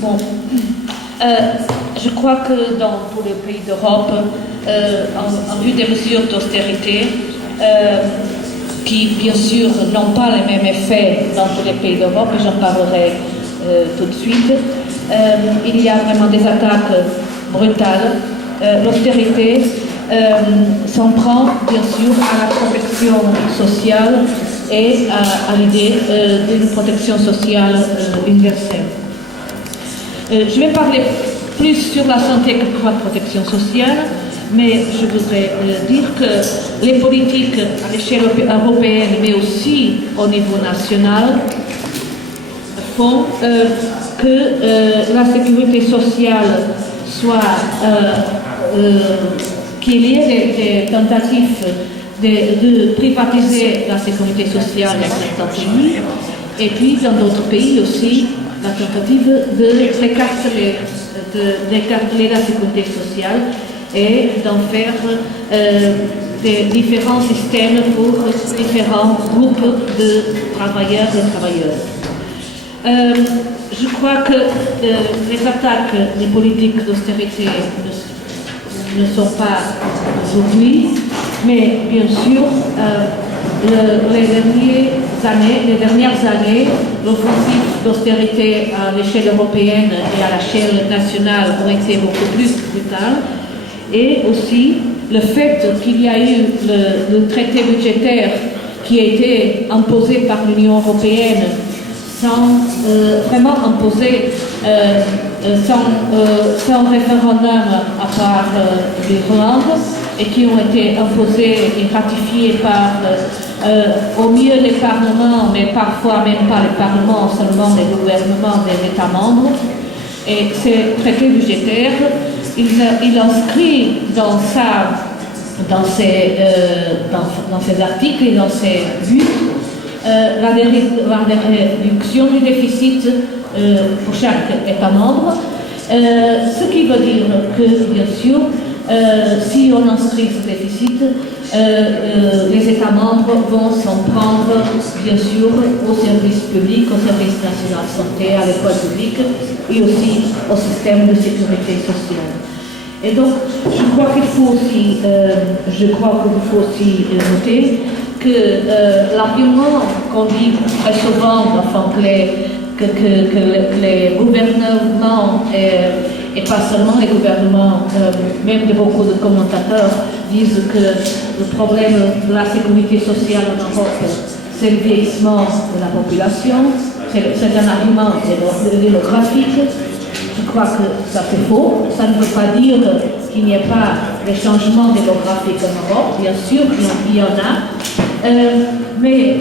Bon, je crois que dans tous les pays d'Europe, en vue des mesures d'austérité, qui bien sûr n'ont pas les mêmes effets dans tous les pays d'Europe, et j'en parlerai tout de suite, il y a vraiment des attaques brutales. L'austérité s'en prend bien sûr à la protection sociale et à l'idée d'une protection sociale universelle. Je vais parler plus sur la santé que sur la protection sociale, mais je voudrais dire que les politiques à l'échelle européenne, mais aussi au niveau national, font que la sécurité sociale soit qu'il y ait des tentatives de privatiser la sécurité sociale dans certains pays, et puis dans d'autres pays aussi, la tentative d'écarteler la sécurité sociale et d'en faire des différents systèmes pour différents groupes de travailleurs et travailleuses. Je crois que les attaques des politiques d'austérité ne sont pas aujourd'hui, mais bien sûr, les dernières années, l'offensive d'austérité à l'échelle européenne et à l'échelle nationale ont été beaucoup plus brutales. Et aussi le fait qu'il y a eu le traité budgétaire qui a été imposé par l'Union européenne sans vraiment imposé, sans référendum à part l'Irlande, et qui ont été imposés et ratifiés par au mieux les parlements, mais parfois même pas les parlements, seulement les gouvernements des États membres. Et ces traités budgétaires, il inscrit dans ces articles et dans ces buts la réduction du déficit pour chaque État membre, ce qui veut dire que, bien sûr, si on inscrit ce déficit, les États membres vont s'en prendre, bien sûr, au service public, au service national de santé, à l'école publique, et aussi au système de sécurité sociale. Et donc, je crois qu'il faut aussi noter que l'argument qu'on dit très souvent, enfin, que les gouvernements, et pas seulement les gouvernements, même de beaucoup de commentateurs, disent que le problème de la sécurité sociale en Europe, c'est le vieillissement de la population, c'est un argument démographique. Je crois que ça c'est faux. Ça ne veut pas dire qu'il n'y ait pas des changements démographiques en Europe. Bien sûr, il y en a. Mais,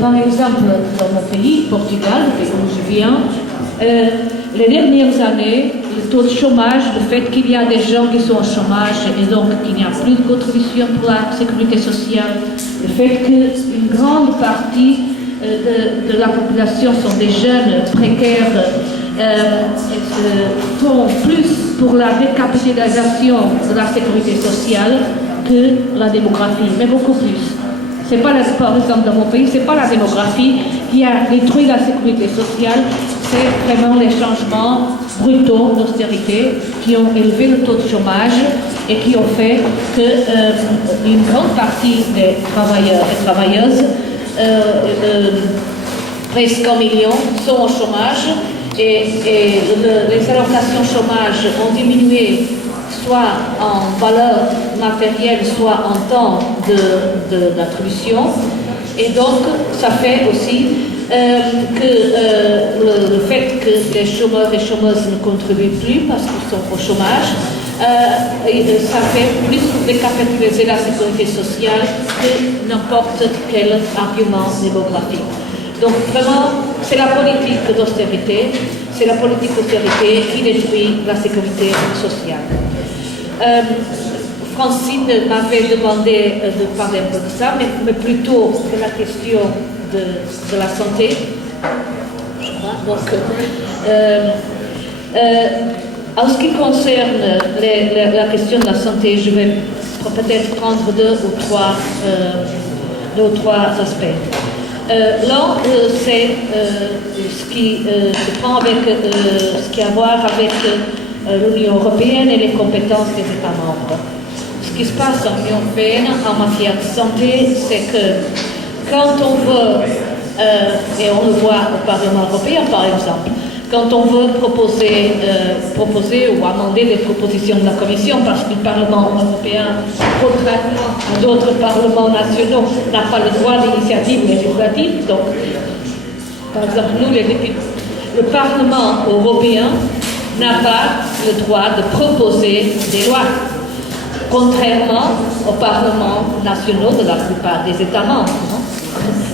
par exemple, dans mon pays, Portugal, le pays d'où je viens, les dernières années, le taux de chômage, le fait qu'il y a des gens qui sont au chômage et donc qu'il n'y a plus de contribution pour la sécurité sociale, le fait qu'une grande partie de la population sont des jeunes précaires, font plus pour la décapitalisation de la sécurité sociale que la démographie, mais beaucoup plus. C'est pas par exemple dans mon pays, c'est pas la démographie qui a détruit la sécurité sociale, c'est vraiment les changements brutaux d'austérité qui ont élevé le taux de chômage et qui ont fait qu'une grande partie des travailleurs et travailleuses, presque 1 million, sont au chômage et les allocations chômage ont diminué soit en valeur matérielle, soit en temps d'attribution. Et donc, ça fait aussi que le fait que les chômeurs et chômeuses ne contribuent plus parce qu'ils sont au chômage, ça fait plus décapitaliser la sécurité sociale que n'importe quel argument démographique. Donc vraiment, c'est la politique d'austérité, qui détruit la sécurité sociale. Francine m'avait demandé de parler un peu de ça, mais plutôt de la question de la santé, je crois. Donc, en ce qui concerne la question de la santé, je vais peut-être prendre deux ou trois aspects. L'un, c'est ce qui se prend avec ce qui a à voir avec l'Union européenne et les compétences des États membres. Ce qui se passe dans l'Union européenne en matière de santé, c'est que quand on veut, et on le voit au Parlement européen par exemple, quand on veut proposer ou amender des propositions de la Commission, parce que le Parlement européen, contrairement à d'autres parlements nationaux, n'a pas le droit d'initiative législative. Donc, par exemple, nous, les députés, le Parlement européen n'a pas le droit de proposer des lois, contrairement aux parlements nationaux de la plupart des États membres.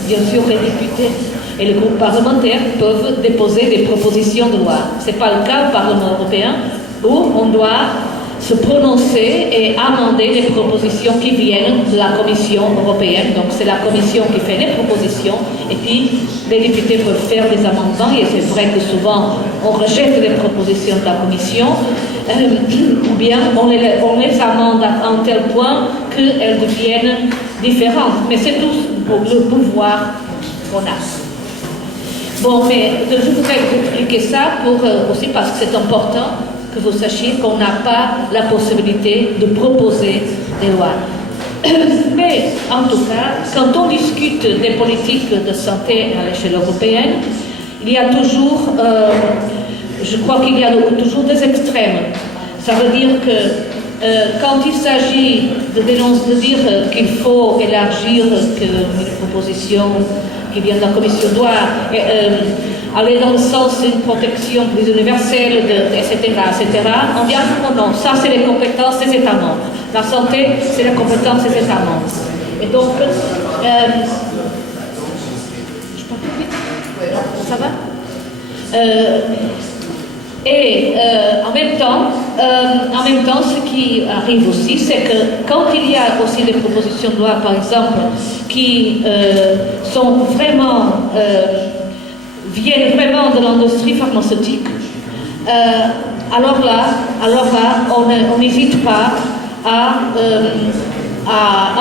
Bien sûr, les députés et les groupes parlementaires peuvent déposer des propositions de loi. Ce n'est pas le cas au Parlement européen, où on doit se prononcer et amender les propositions qui viennent de la Commission européenne. Donc c'est la Commission qui fait les propositions, et puis les députés peuvent faire des amendements, et c'est vrai que souvent on rejette les propositions de la Commission, ou bien on les amende à un tel point qu'elles deviennent différentes. Mais c'est tout le pouvoir qu'on a. Bon, mais je voudrais vous expliquer ça aussi parce que c'est important que vous sachiez qu'on n'a pas la possibilité de proposer des lois. Mais en tout cas, quand on discute des politiques de santé à l'échelle européenne, il y a toujours, je crois qu'il y a toujours des extrêmes. Ça veut dire que quand il s'agit de dire qu'il faut élargir une proposition qui vient de la Commission doit aller dans le sens d'une protection plus universelle, etc., on dit non, ça c'est les compétences des États membres. La santé, c'est la compétence des États membres. Et donc, je parle plus vite? Ça va? Et en même temps, ce qui arrive aussi, c'est que quand il y a aussi des propositions de loi, par exemple, qui sont vraiment viennent vraiment de l'industrie pharmaceutique, alors là, on n'hésite pas à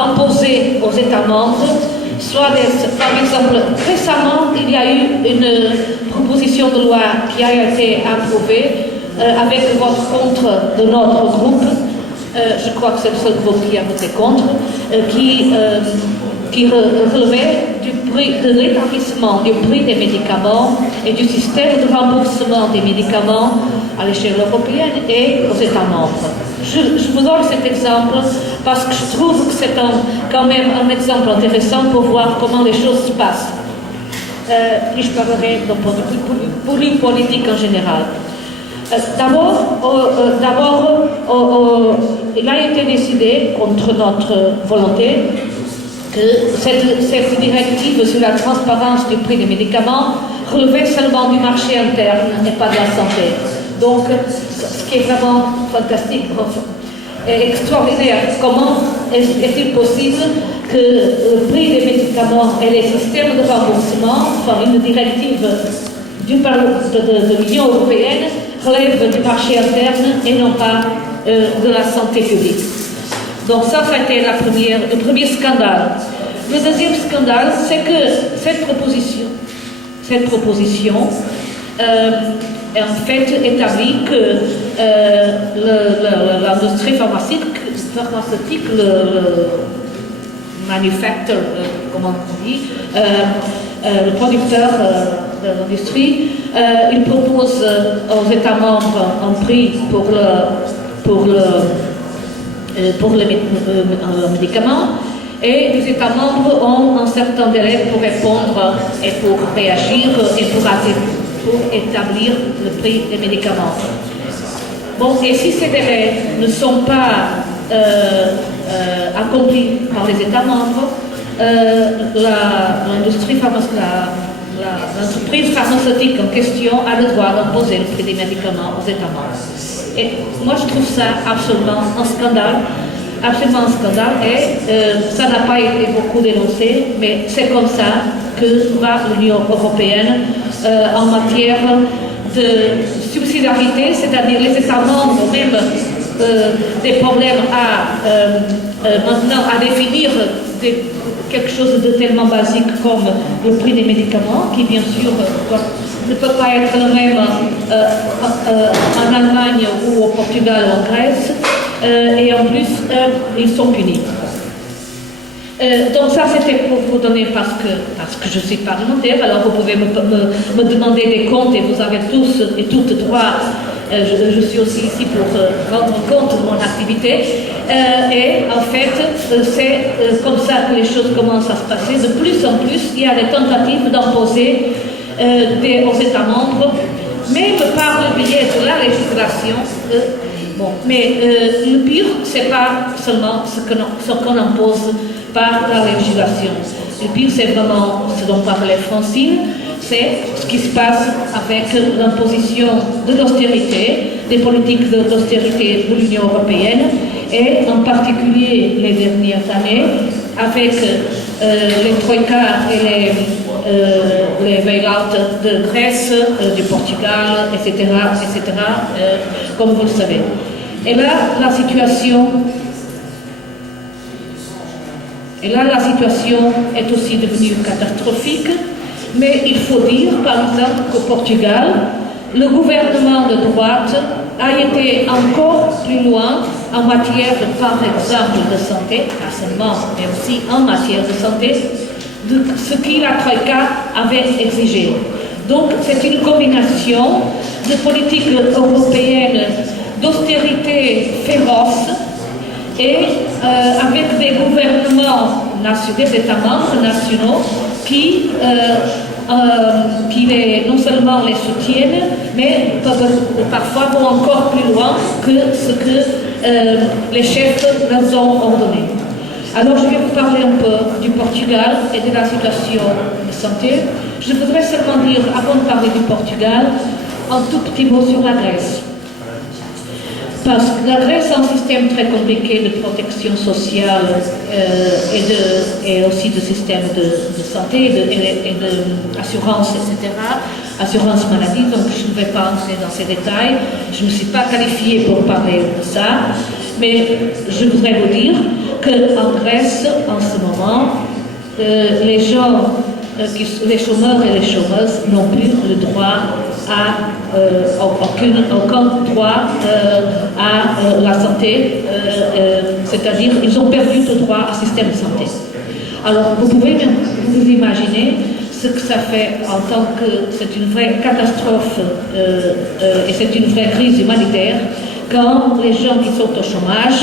imposer aux États membres, par exemple, récemment, il y a eu une proposition de loi qui a été approuvée avec le vote contre de notre groupe, je crois que c'est le seul groupe qui a voté contre, qui relevait du prix de l'établissement du prix des médicaments et du système de remboursement des médicaments à l'échelle européenne et aux États membres. Je vous donne cet exemple parce que je trouve que c'est quand même un exemple intéressant pour voir comment les choses se passent. Puis je parlerai d'un point de vue politique en général. D'abord, il a été décidé, contre notre volonté, que cette directive sur la transparence du prix des médicaments relevait seulement du marché interne et pas de la santé. Donc, ce qui est vraiment fantastique et extraordinaire, comment est-il possible que le prix des médicaments et les systèmes de remboursement, enfin une directive de l'Union européenne, relèvent du marché interne et non pas de la santé publique. Donc ça a été le premier scandale. Le deuxième scandale, c'est que cette proposition en fait établit que l'industrie pharmaceutique, le manufacturer, comment on dit, le producteur de l'industrie, il propose aux États membres un prix pour les médicaments, et les États membres ont un certain délai pour répondre et pour réagir et pour établir le prix des médicaments. Bon, et si ces délais ne sont pas accomplis par les États membres, l'entreprise pharmaceutique en question a le droit d'imposer le prix des médicaments aux États membres. Et moi, je trouve ça absolument un scandale, et ça n'a pas été beaucoup dénoncé, mais c'est comme ça que va l'Union européenne en matière de subsidiarité, c'est-à-dire les États membres, même des problèmes maintenant à définir quelque chose de tellement basique comme le prix des médicaments, qui bien sûr ne peut pas être le même en Allemagne ou au Portugal ou en Grèce, et en plus ils sont punis. Donc ça c'était pour vous donner, parce que je suis parlementaire, alors vous pouvez me demander des comptes et vous avez tous et toutes droit. Je suis aussi ici pour rendre compte de mon activité, et en fait c'est comme ça que les choses commencent à se passer. De plus en plus il y a des tentatives d'imposer aux États membres, même par le biais de la législation. Bon, mais le pire, c'est pas seulement ce qu'on impose par la législation. Le pire, c'est vraiment ce dont parlait Francine, c'est ce qui se passe avec l'imposition de l'austérité, des politiques d'austérité de l'Union européenne, et en particulier les dernières années, avec les troïkas et les bail-out de Grèce, du Portugal, etc., comme vous le savez. Et là, la situation est aussi devenue catastrophique, mais il faut dire, par exemple, qu'au Portugal, le gouvernement de droite a été encore plus loin en matière, par exemple, de santé, pas seulement, mais aussi en matière de santé, de ce que la Troïka avait exigé. Donc, c'est une combinaison de politique européenne d'austérité féroce et avec des gouvernements des États membres nationaux qui non seulement les soutiennent, mais parfois vont encore plus loin que ce que les chefs leur ont ordonné. Alors je vais vous parler un peu du Portugal et de la situation de santé. Je voudrais seulement dire, avant de parler du Portugal, un tout petit mot sur la Grèce. Parce que la Grèce a un système très compliqué de protection sociale et aussi de système de santé et d'assurance, etc. Assurance maladie, donc je ne vais pas entrer dans ces détails. Je ne suis pas qualifiée pour parler de ça, mais je voudrais vous dire qu'en Grèce, en ce moment, les gens, les chômeurs et les chômeuses n'ont plus le droit aucun droit à la santé, c'est-à-dire ils ont perdu tout droit au système de santé. Alors vous pouvez vous imaginer ce que ça fait en tant que c'est une vraie catastrophe et c'est une vraie crise humanitaire quand les gens qui sont au chômage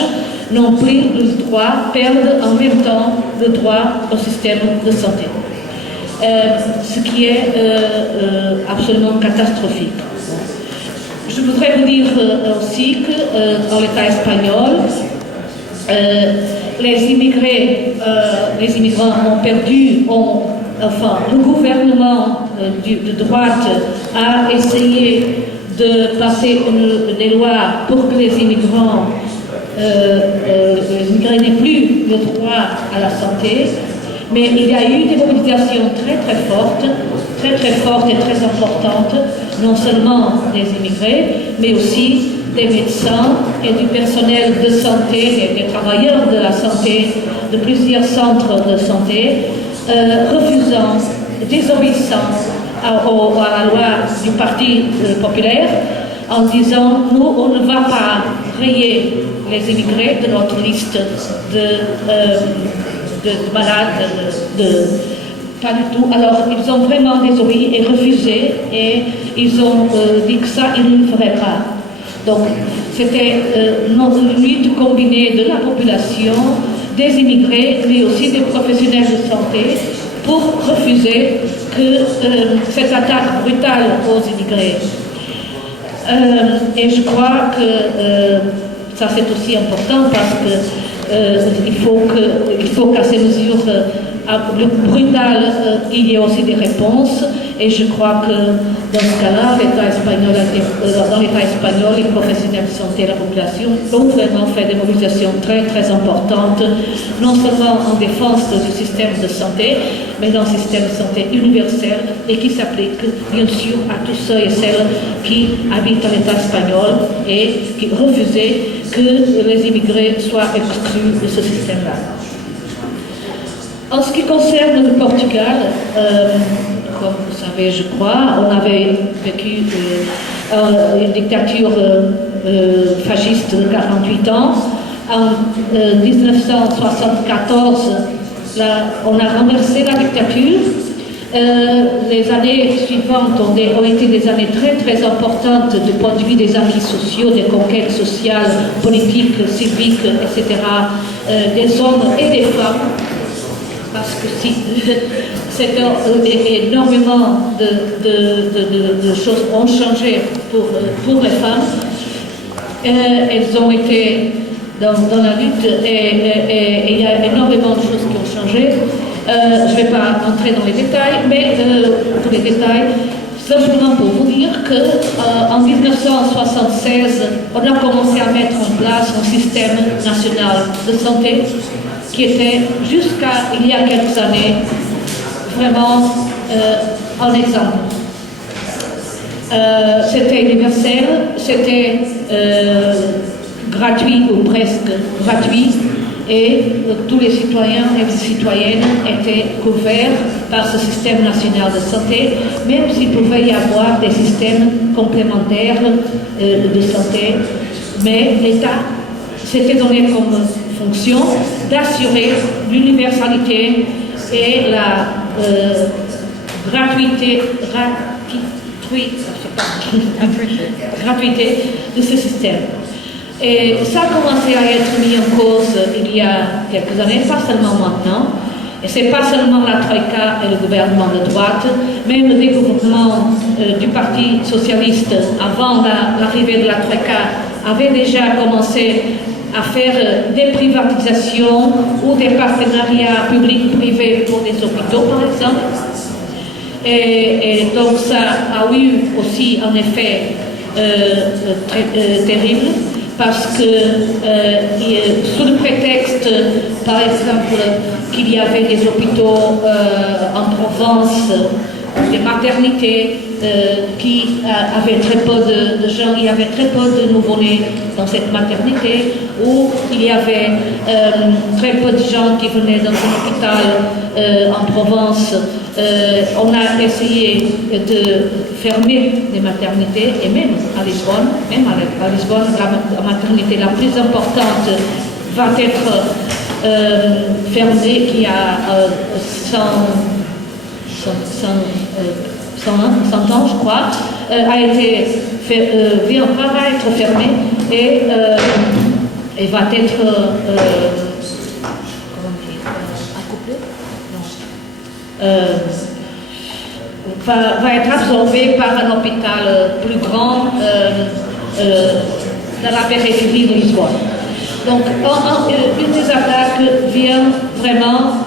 n'ont plus le droit, perdent en même temps le droit au système de santé. Ce qui est absolument catastrophique. Je voudrais vous dire aussi que dans l'État espagnol, les immigrants ont perdu, le gouvernement de droite a essayé de passer des lois pour que les immigrants n'aient plus le droit à la santé. Mais il y a eu des mobilisations très fortes et très importantes, non seulement des immigrés, mais aussi des médecins et du personnel de santé, des travailleurs de la santé, de plusieurs centres de santé, refusant, désobéissant à la loi du Parti populaire, en disant « nous, on ne va pas rayer les immigrés de notre liste de malades, pas du tout. » Alors, ils ont vraiment désobéi et refusé, et ils ont dit que ça, ils ne le feraient pas. Donc, c'était une lutte combinée de la population, des immigrés, mais aussi des professionnels de santé, pour refuser que cette attaque brutale aux immigrés. Et je crois que ça, c'est aussi important, parce que il faut qu'à ces mesures brutales, il y ait aussi des réponses, et je crois que dans ce cas-là, dans l'État espagnol, les professionnels de santé et la population ont vraiment fait des mobilisations très très importantes, non seulement en défense du système de santé, mais dans un système de santé universel et qui s'applique bien sûr à tous ceux et celles qui habitent en l'État espagnol et qui refusaient que les immigrés soient exclus de ce système-là. En ce qui concerne le Portugal, comme vous savez, je crois, on avait vécu une dictature fasciste de 48 ans. En 1974, on a renversé la dictature. Les années suivantes ont été des années très très importantes du point de vue des acquis sociaux, des conquêtes sociales, politiques, civiques, etc., des hommes et des femmes. Parce que si c'est énormément de choses ont changé pour les femmes. Elles ont été dans la lutte et il y a énormément de choses qui ont changé. Je ne vais pas entrer dans les détails, mais tous les détails, simplement pour vous dire qu'en 1976, on a commencé à mettre en place un système national de santé qui était, jusqu'à il y a quelques années, vraiment en exemple. C'était universel, c'était gratuit ou presque gratuit, et tous les citoyens et les citoyennes étaient couverts par ce système national de santé, même s'il pouvait y avoir des systèmes complémentaires de santé, mais l'État s'était donné comme fonction d'assurer l'universalité et la gratuité de ce système. Et ça a commencé à être mis en cause il y a quelques années, pas seulement maintenant. Et c'est pas seulement la Troïka et le gouvernement de droite, même des gouvernements du Parti socialiste avant l'arrivée de la Troïka avaient déjà commencé à faire des privatisations ou des partenariats publics-privés pour des hôpitaux, par exemple. Et donc ça a eu aussi un effet très terrible, parce que sous le prétexte, par exemple, qu'il y avait des hôpitaux en Provence, des maternités qui avaient très peu de gens, il y avait très peu de nouveau-nés dans cette maternité, où il y avait très peu de gens qui venaient dans un hôpital en Provence. On a essayé de fermer les maternités, et même à Lisbonne, la maternité la plus importante va être fermée, qui a 100 ans, je crois, va être fermée et va être va être absorbée par un hôpital plus grand dans la périphérie de Lisbonne. Donc, une des attaques vient vraiment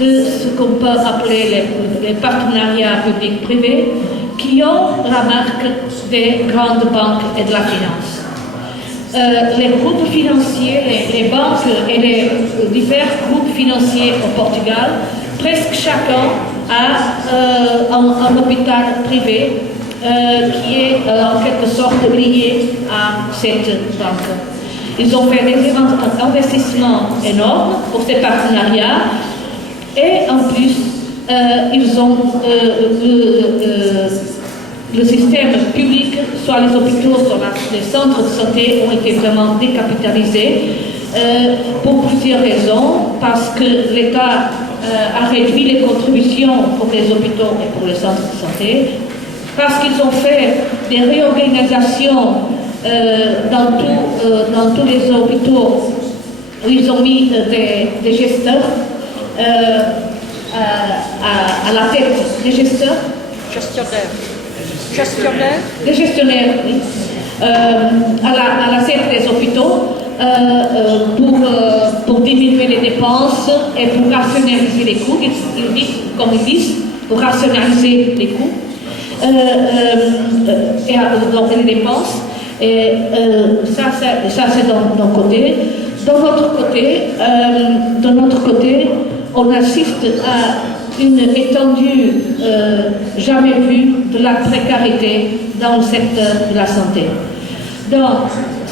de ce qu'on peut appeler les partenariats publics-privés, qui ont la marque des grandes banques et de la finance. Les groupes financiers, les banques et les divers groupes financiers au Portugal, presque chacun a un hôpital privé qui est en quelque sorte lié à cette banque. Ils ont fait des investissements énormes pour ces partenariats, et en plus, ils ont le système public, soit les hôpitaux, soit les centres de santé, ont été vraiment décapitalisés pour plusieurs raisons, parce que l'État a réduit les contributions pour les hôpitaux et pour les centres de santé, parce qu'ils ont fait des réorganisations dans tous les hôpitaux, où ils ont mis des gesteurs à la tête, des gesteurs. Des gestionnaires, oui. À la tête des hôpitaux pour diminuer les dépenses et pour rationaliser les coûts, comme ils disent, pour rationaliser les coûts et donc les dépenses. Et ça c'est d'un côté. D'un autre côté, on assiste à une étendue jamais vue de la précarité dans le secteur de la santé. Donc,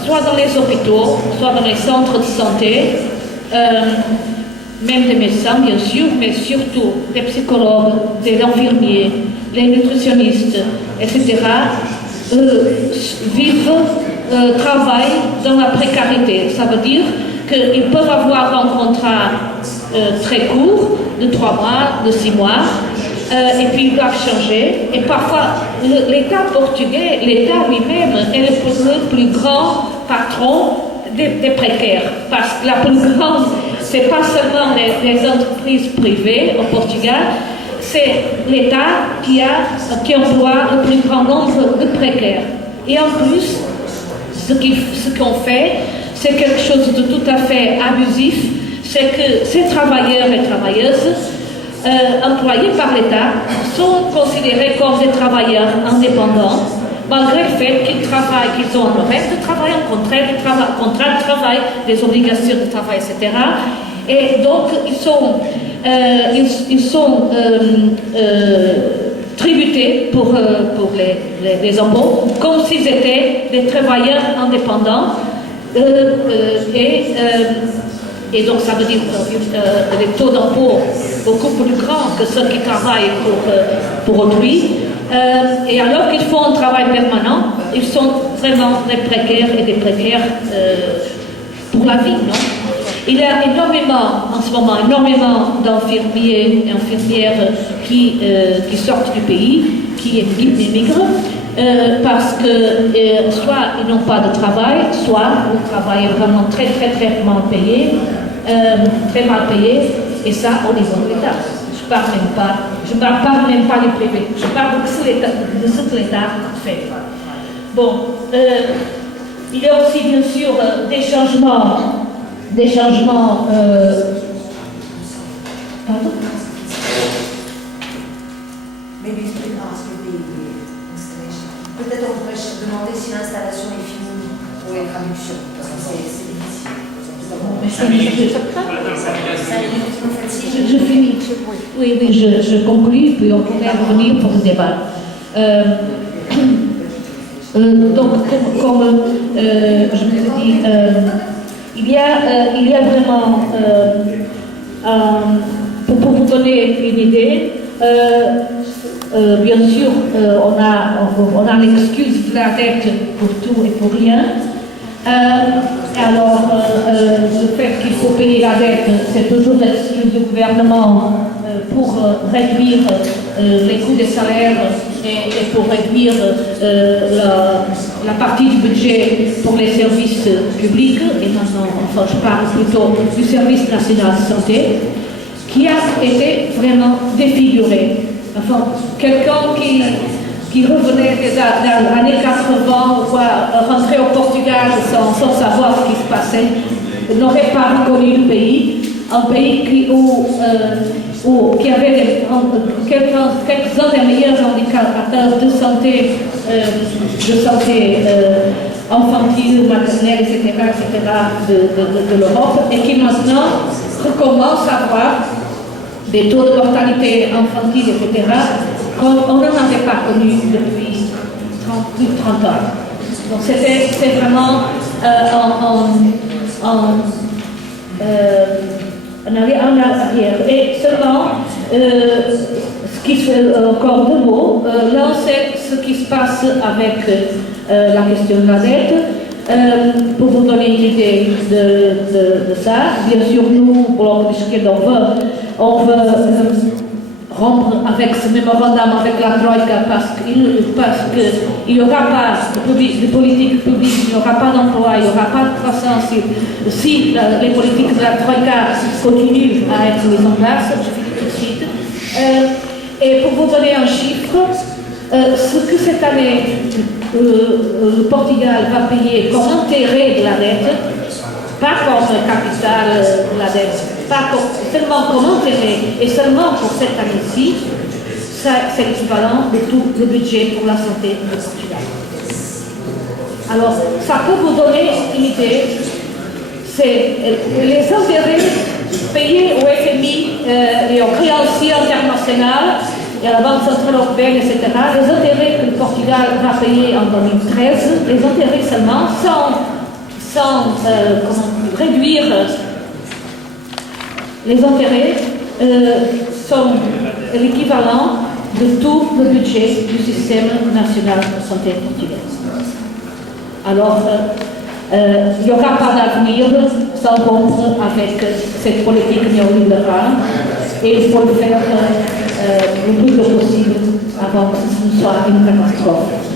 soit dans les hôpitaux, soit dans les centres de santé, même des médecins bien sûr, mais surtout des psychologues, des infirmiers, les nutritionnistes, etc., vivent, travaillent dans la précarité. Ça veut dire qu'ils peuvent avoir un contrat très court, de 3 mois, de 6 mois, et puis ils doivent changer. Et parfois, l'État portugais, l'État lui-même, est le plus grand patron des précaires. Parce que la plus grande, c'est pas seulement les entreprises privées au Portugal, c'est l'État qui emploie le plus grand nombre de précaires. Et en plus, ce qu'on fait, c'est quelque chose de tout à fait abusif, c'est que ces travailleurs et travailleuses employés par l'État sont considérés comme des travailleurs indépendants, malgré le fait qu'ils travaillent, qu'ils ont un horaire de travail, un contrat de travail, des obligations de travail, etc. Et donc, ils sont tributés pour les impôts, comme s'ils étaient des travailleurs indépendants. Et donc, ça veut dire des taux d'impôt beaucoup plus grands que ceux qui travaillent pour autrui. Et alors qu'ils font un travail permanent, ils sont vraiment des précaires et des précaires pour la vie, non? Il y a énormément, en ce moment, d'infirmiers et infirmières qui sortent du pays, qui émigrent, parce que soit ils n'ont pas de travail, soit le travail est vraiment très, très, très mal payé, et ça au niveau de l'État. Je ne parle même pas du privé, je parle de ce que l'État fait. Bon, il y a aussi bien sûr des changements. Pardon? Maybe you can ask the installation. Peut-être on pourrait demander si l'installation est finie pour les traductions, parce que c'est difficile. Je finis. Oui, je conclue, puis on pourrait revenir pour le débat. Donc, comme je vous ai dit, il y a vraiment, pour vous donner une idée, bien sûr, on a l'excuse de la dette pour tout et pour rien. Alors, le fait qu'il faut payer la dette, c'est toujours l'excuse du gouvernement pour réduire les coûts des salaires et pour réduire la partie du budget pour les services publics, et maintenant, enfin, je parle plutôt du service national de santé, qui a été vraiment défiguré. Enfin, quelqu'un qui revenait des années 80 ou quoi, rentrer au Portugal sans savoir ce qui se passait, n'aurait pas reconnu le pays, un pays qui avait quelques-uns des meilleurs indicateurs de santé infantile, maternelle, etc. de l'Europe, et qui maintenant recommence à avoir des taux de mortalité infantile, etc., qu'on n'en avait pas connu depuis plus de 30 ans. Donc c'est vraiment en arrière. Et seulement, ce qui fait encore deux mots, l'un c'est ce qui se passe avec la question de la dette. Pour vous donner une idée de ça, bien sûr, nous, pour l'Europe, on veut rompre avec ce mémorandum avec la Troïka parce qu'il n'y aura pas de politique publique, il n'y aura pas d'emploi, il n'y aura pas de croissance si les politiques de la Troïka continuent à être mises en place. Je finis tout de suite. Et pour vous donner un chiffre, ce que cette année le Portugal va payer comme intérêt de la dette, pas comme capital de la dette, pas seulement comme intérêt, et seulement pour cette année-ci, c'est l'équivalent de tout le budget pour la santé du Portugal. Alors, ça peut vous donner une idée, c'est les intérêts payés au FMI et aux créanciers internationaux, et à la Banque Centrale Européenne, etc., les intérêts que le Portugal va payer en 2013, les intérêts seulement, sans sans réduire les intérêts, sont l'équivalent de tout le budget du système national de santé portugais. Alors, il n'y aura pas d'avenir sans rompre avec cette politique néolibérale et il faut le faire le plus tôt possible avant que ce ne soit une catastrophe.